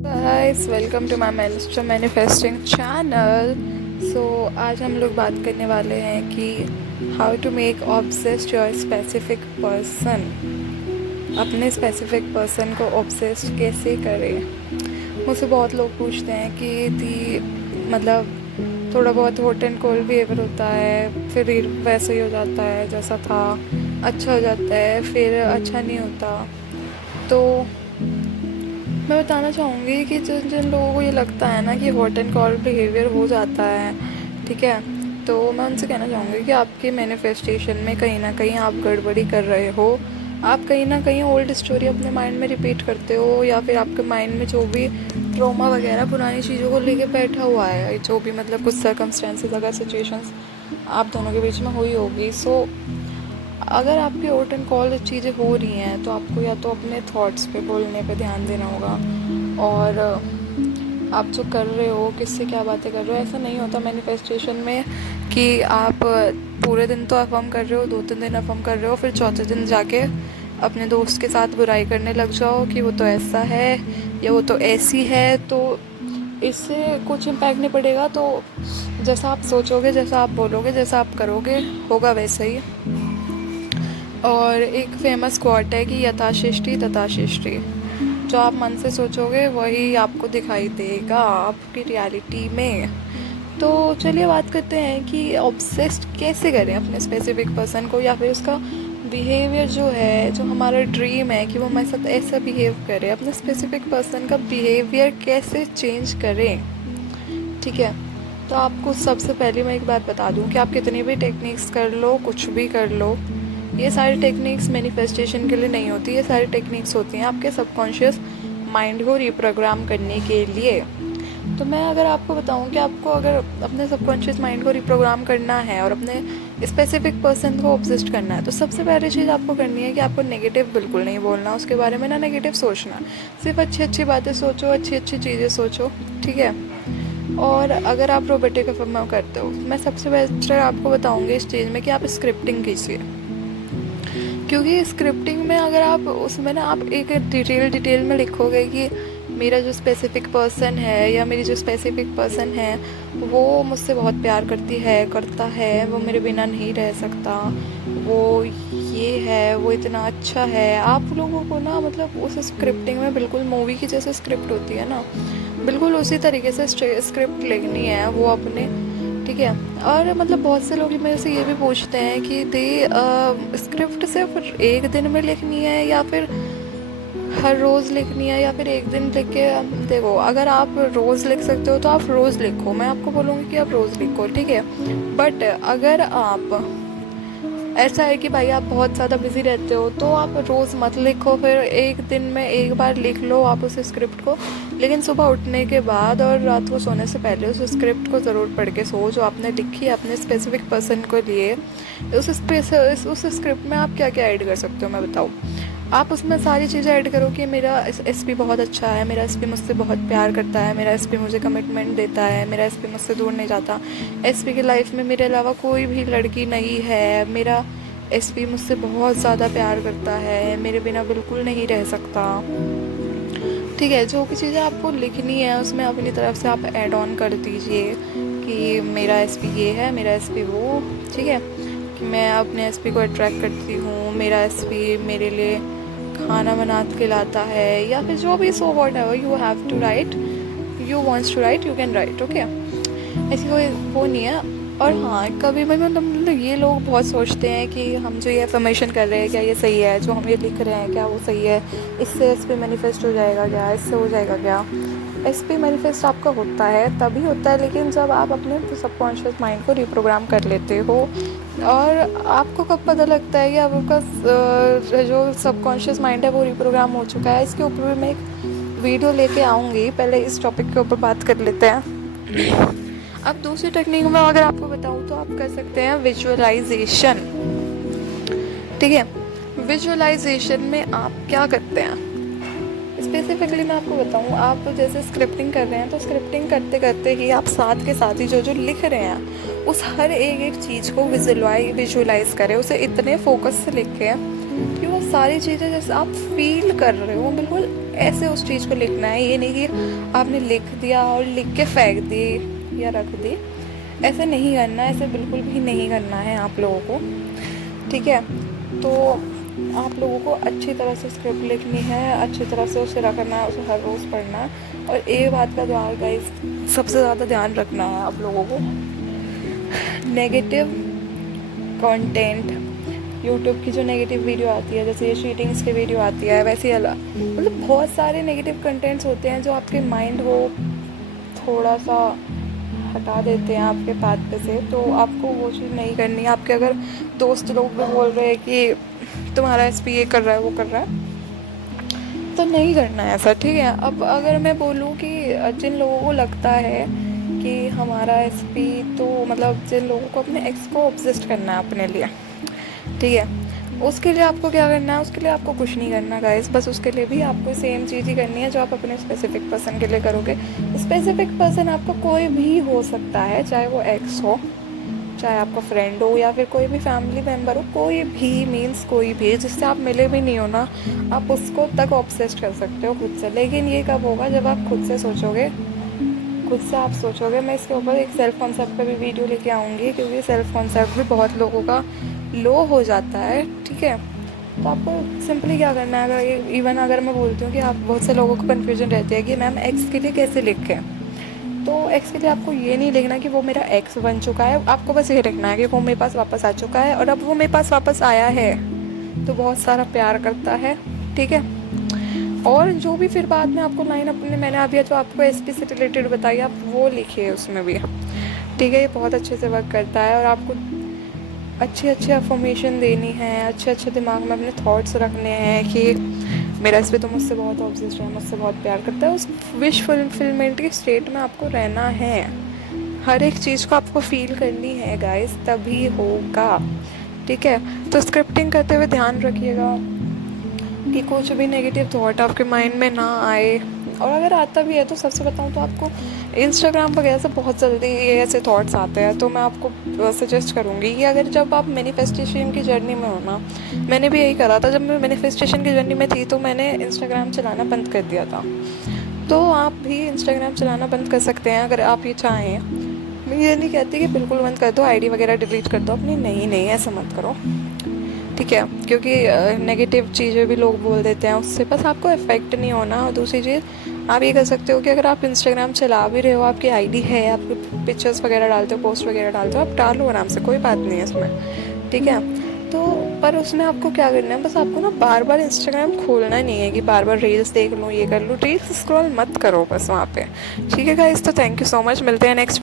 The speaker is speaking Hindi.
Guys welcome to my mister manifesting channel. So आज हम लोग बात करने वाले हैं कि how to make obsessed your specific person. अपने स्पेसिफिक पर्सन को ऑब्सेस्ड कैसे करें। मुझसे बहुत लोग पूछते हैं कि दी मतलब थोड़ा बहुत हॉट एंड कोल्ड बिहेवियर होता है, फिर वैसे ही हो जाता है जैसा था, अच्छा हो जाता है फिर अच्छा नहीं होता। तो मैं बताना चाहूँगी कि जिन जिन लोगों को ये लगता है ना कि हॉट एंड कोल्ड बिहेवियर हो जाता है, ठीक है, तो मैं उनसे कहना चाहूँगी कि आपके मैनिफेस्टेशन में कहीं ना कहीं आप गड़बड़ी कर रहे हो। आप कहीं ना कहीं ओल्ड स्टोरी अपने माइंड में रिपीट करते हो, या फिर आपके माइंड में जो भी ट्रॉमा वगैरह पुरानी चीज़ों को लेके बैठा हुआ है, जो भी मतलब कुछ सर्कमस्टेंसेस अगर सिचुएशंस आप दोनों के बीच में हुई होगी। सो अगर आपकी हॉट एंड कॉल्ड चीज़ें हो रही हैं तो आपको या तो अपने थॉट्स पे बोलने पे ध्यान देना होगा, और आप जो कर रहे हो किससे क्या बातें कर रहे हो। ऐसा नहीं होता मैनिफेस्टेशन में कि आप पूरे दिन तो अफर्म कर रहे हो, 2-3 दिन अफर्म कर रहे हो, फिर चौथे दिन जाके अपने दोस्त के साथ बुराई करने लग जाओ कि वो तो ऐसा है या वो तो ऐसी है। तो इससे कुछ इम्पैक्ट नहीं पड़ेगा। तो जैसा आप सोचोगे, जैसा आप बोलोगे, जैसा आप करोगे, होगा वैसे ही। और एक फेमस कोट है कि यथाशिष्टि तथाशिष्टि। जो आप मन से सोचोगे वही आपको दिखाई देगा आपकी रियलिटी में। तो चलिए बात करते हैं कि ऑब्सेस्ड कैसे करें अपने स्पेसिफिक पर्सन को, या फिर उसका बिहेवियर जो है, जो हमारा ड्रीम है कि वो हमारे साथ ऐसा बिहेव करे। अपने स्पेसिफिक पर्सन का बिहेवियर कैसे चेंज करें, ठीक है। तो आपको सबसे पहले मैं एक बात बता दूं कि आप कितनी भी टेक्निक्स कर लो, कुछ भी कर लो, ये सारी टेक्निक्स मैनिफेस्टेशन के लिए नहीं होती। ये सारी टेक्निक्स होती हैं आपके सबकॉन्शियस माइंड को रिप्रोग्राम करने के लिए। तो मैं अगर आपको बताऊं कि आपको अगर अपने सबकॉन्शियस माइंड को रिप्रोग्राम करना है और अपने स्पेसिफिक पर्सन को ऑब्सेस्ड करना है, तो सबसे पहली चीज़ आपको करनी है कि आपको नेगेटिव बिल्कुल नहीं बोलना उसके बारे में, ना नेगेटिव सोचना। सिर्फ अच्छी अच्छी बातें सोचो, अच्छी अच्छी चीज़ें सोचो, ठीक है। और अगर आप रोबोटिक अफर्म करते हो, मैं सबसे बेस्ट आपको बताऊंगी इस चीज़ में कि आप स्क्रिप्टिंग कीजिए। क्योंकि स्क्रिप्टिंग में अगर आप उसमें ना आप एक डिटेल में लिखोगे कि मेरा जो स्पेसिफिक पर्सन है या मेरी जो स्पेसिफिक पर्सन है वो मुझसे बहुत प्यार करती है, करता है, वो मेरे बिना नहीं रह सकता, वो ये है, वो इतना अच्छा है। आप लोगों को ना मतलब उस स्क्रिप्टिंग में बिल्कुल मूवी की जैसे स्क्रिप्ट होती है ना, बिल्कुल उसी तरीके से स्क्रिप्ट लिखनी है वो अपने, ठीक है। और मतलब बहुत से लोग मेरे से ये भी पूछते हैं कि दे स्क्रिप्ट सिर्फ एक दिन में लिखनी है या फिर हर रोज़ लिखनी है, या फिर एक दिन लिख के। देखो, अगर आप रोज़ लिख सकते हो तो आप रोज़ लिखो, मैं आपको बोलूँगी कि आप रोज़ लिखो, ठीक है। बट अगर आप ऐसा है कि भाई आप बहुत ज़्यादा बिजी रहते हो तो आप रोज़ मत लिखो, फिर एक दिन में एक बार लिख लो आप उस स्क्रिप्ट को। लेकिन सुबह उठने के बाद और रात को सोने से पहले उस स्क्रिप्ट को ज़रूर पढ़ के सो, जो आपने लिखी है अपने स्पेसिफिक पर्सन को लिए। उस स्क्रिप्ट में आप क्या क्या ऐड कर सकते हो मैं बताऊँ। आप उसमें सारी चीज़ें ऐड करो कि मेरा एसपी बहुत अच्छा है, मेरा एसपी मुझसे बहुत प्यार करता है, मेरा एसपी मुझे कमिटमेंट देता है, मेरा एसपी मुझसे दूर नहीं जाता, एसपी की लाइफ में मेरे अलावा कोई भी लड़की नहीं है, मेरा एसपी मुझसे बहुत ज़्यादा प्यार करता है, मेरे बिना बिल्कुल नहीं रह सकता, ठीक है। जो भी चीज़ें आपको लिखनी है उसमें अपनी तरफ से आप ऐड ऑन कर दीजिए कि मेरा एसपी ये है, मेरा एसपी वो, ठीक है। कि मैं अपने एसपी को अट्रैक्ट करती हूँ, मेरा एसपी मेरे लिए खाना बना के लाता है, या फिर जो भी। So whatever you have to write, you wants to write, you can write, okay. ऐसी कोई वो नहीं है। और हाँ, कभी भी मतलब ये लोग बहुत सोचते हैं कि हम जो ये एफर्मेशन कर रहे हैं क्या ये सही है, जो हम ये लिख रहे हैं क्या वो सही है, इससे एस पी मैनिफेस्ट हो जाएगा क्या, इससे हो जाएगा क्या। एस पी मैनिफेस्ट आपका होता है तभी होता है, लेकिन जब आप अपने सबकॉन्शियस माइंड को रिप्रोग्राम कर लेते हो। और आपको कब पता लगता है कि आपका जो सबकॉन्शियस माइंड है वो रिप्रोग्राम हो चुका है, इसके ऊपर भी मैं एक वीडियो लेके आऊँगी। पहले इस टॉपिक के ऊपर बात कर लेते हैं। अब दूसरी टेक्निक में अगर आपको बताऊं तो आप कर सकते हैं विजुअलाइजेशन, ठीक है। विजुअलाइजेशन में आप क्या करते हैं स्पेसिफिकली मैं आपको बताऊं। आप जैसे स्क्रिप्टिंग कर रहे हैं तो स्क्रिप्टिंग करते करते ही आप साथ के साथ ही जो जो लिख रहे हैं उस हर एक एक चीज़ को विजुअलाइज करें, उसे इतने फोकस से लिखें कि वो सारी चीज़ें जैसे आप फील कर रहे हो बिल्कुल ऐसे उस चीज़ को लिखना है। ये नहीं कि आपने लिख दिया और लिख के फेंक दी या रख दी, ऐसे नहीं करना है, ऐसे बिल्कुल भी नहीं करना है आप लोगों को, ठीक है। तो आप लोगों को अच्छी तरह से स्क्रिप्ट लिखनी है, अच्छी तरह से उसे रखना है, उसे हर रोज़ पढ़ना है। और एक बात का तो गाइस सबसे ज़्यादा ध्यान रखना है आप लोगों को, नेगेटिव कंटेंट, यूट्यूब की जो नेगेटिव वीडियो आती है, जैसे ये चीटिंग्स की वीडियो आती है, वैसे ही अलग मतलब बहुत सारे नेगेटिव कंटेंट्स होते हैं जो आपके माइंड को थोड़ा सा हटा देते हैं आपके पाथ पे से। तो आपको वो चीज़ नहीं करनी है। आपके अगर दोस्त लोग भी बोल रहे हैं कि तुम्हारा एसपी ये कर रहा है वो कर रहा है, तो नहीं करना है ऐसा, ठीक है। अब अगर मैं बोलूँ कि जिन लोगों को लगता है कि हमारा एसपी, तो मतलब जिन लोगों को अपने एक्स को ऑब्सेस्ड करना है अपने लिए, ठीक है, उसके लिए आपको क्या करना है, उसके लिए आपको कुछ नहीं करना गाइस। बस उसके लिए भी आपको सेम चीज़ ही करनी है जो आप अपने स्पेसिफिक पर्सन के लिए करोगे। स्पेसिफिक पर्सन आपका कोई भी हो सकता है, चाहे वो एक्स हो, चाहे आपका फ्रेंड हो, या फिर कोई भी फैमिली मेम्बर हो, कोई भी मीन्स कोई भी जिससे आप मिले भी नहीं हो ना, आप उसको तक ऑब्सेस्ड कर सकते हो खुद से। लेकिन ये कब होगा, जब आप खुद से सोचोगे, खुद से आप सोचोगे। मैं इसके ऊपर एक सेल्फ कॉन्सेप्ट पे भी वीडियो लेके आऊँगी, क्योंकि सेल्फ कॉन्सेप्ट भी बहुत लोगों का लो हो जाता है, ठीक है। तो आपको सिंपली क्या करना है, अगर इवन अगर मैं बोलती हूँ कि आप, बहुत से लोगों को कन्फ्यूजन रहती है कि मैम एक्स के लिए कैसे लिखें, तो एक्स के लिए आपको ये नहीं लिखना कि वो मेरा एक्स बन चुका है, आपको बस ये लिखना है कि वो मेरे पास वापस आ चुका है, और अब वो मेरे पास वापस आया है तो बहुत सारा प्यार करता है, ठीक है। और जो भी फिर बाद में आपको लाइन अपने मैंने अभी जो आपको एसपी से रिलेटेड बताई, आप वो लिखिए उसमें भी, ठीक है। ये बहुत अच्छे से वर्क करता है। और आपको अच्छी अच्छी अफर्मेशन देनी है, अच्छे अच्छे दिमाग में अपने थॉट्स रखने हैं कि मेरा इस पे तो मुझसे बहुत ऑब्सेस्ड है, मुझसे बहुत प्यार करता है। उस विश फुलफिलमेंट की स्टेट में आपको रहना है, हर एक चीज़ को आपको फील करनी है गाइस, तभी होगा, ठीक है। तो स्क्रिप्टिंग करते हुए ध्यान रखिएगा कि कुछ भी नेगेटिव थॉट आपके माइंड में ना आए। और अगर आता भी है तो सबसे बताऊँ तो आपको इंस्टाग्राम वगैरह से बहुत जल्दी ये ऐसे थॉट्स आते हैं। तो मैं आपको सजेस्ट करूँगी कि अगर जब आप मैनिफेस्टेशन की जर्नी में हो ना, मैंने भी यही करा था, जब मैं मैनिफेस्टेशन की जर्नी में थी तो मैंने इंस्टाग्राम चलाना बंद कर दिया था। तो आप भी इंस्टाग्राम चलाना बंद कर सकते हैं अगर आप ये चाहें। मैं ये नहीं कहती कि बिल्कुल बंद कर दो, आईडी वगैरह डिलीट कर दो अपनी, नहीं नहीं ऐसा मत करो, ठीक है। क्योंकि नेगेटिव चीज़ें भी लोग बोल देते हैं, उससे बस आपको इफ़ेक्ट नहीं होना। और दूसरी चीज़ आप ये कर सकते हो कि अगर आप इंस्टाग्राम चला भी रहे हो, आपकी आईडी है, आप पिक्चर्स वगैरह डालते हो, पोस्ट वगैरह डालते हो, आप डालो आराम से, कोई बात नहीं है इसमें, ठीक है। तो पर उसमें आपको क्या करना है, बस आपको ना बार बार इंस्टाग्राम खोलना नहीं है कि बार बार रील्स देख लूँ, ये कर लूँ, रील्स स्क्रॉल मत करो बस वहाँ पे, ठीक है गाइस। तो थैंक यू सो मच, मिलते हैं नेक्स्ट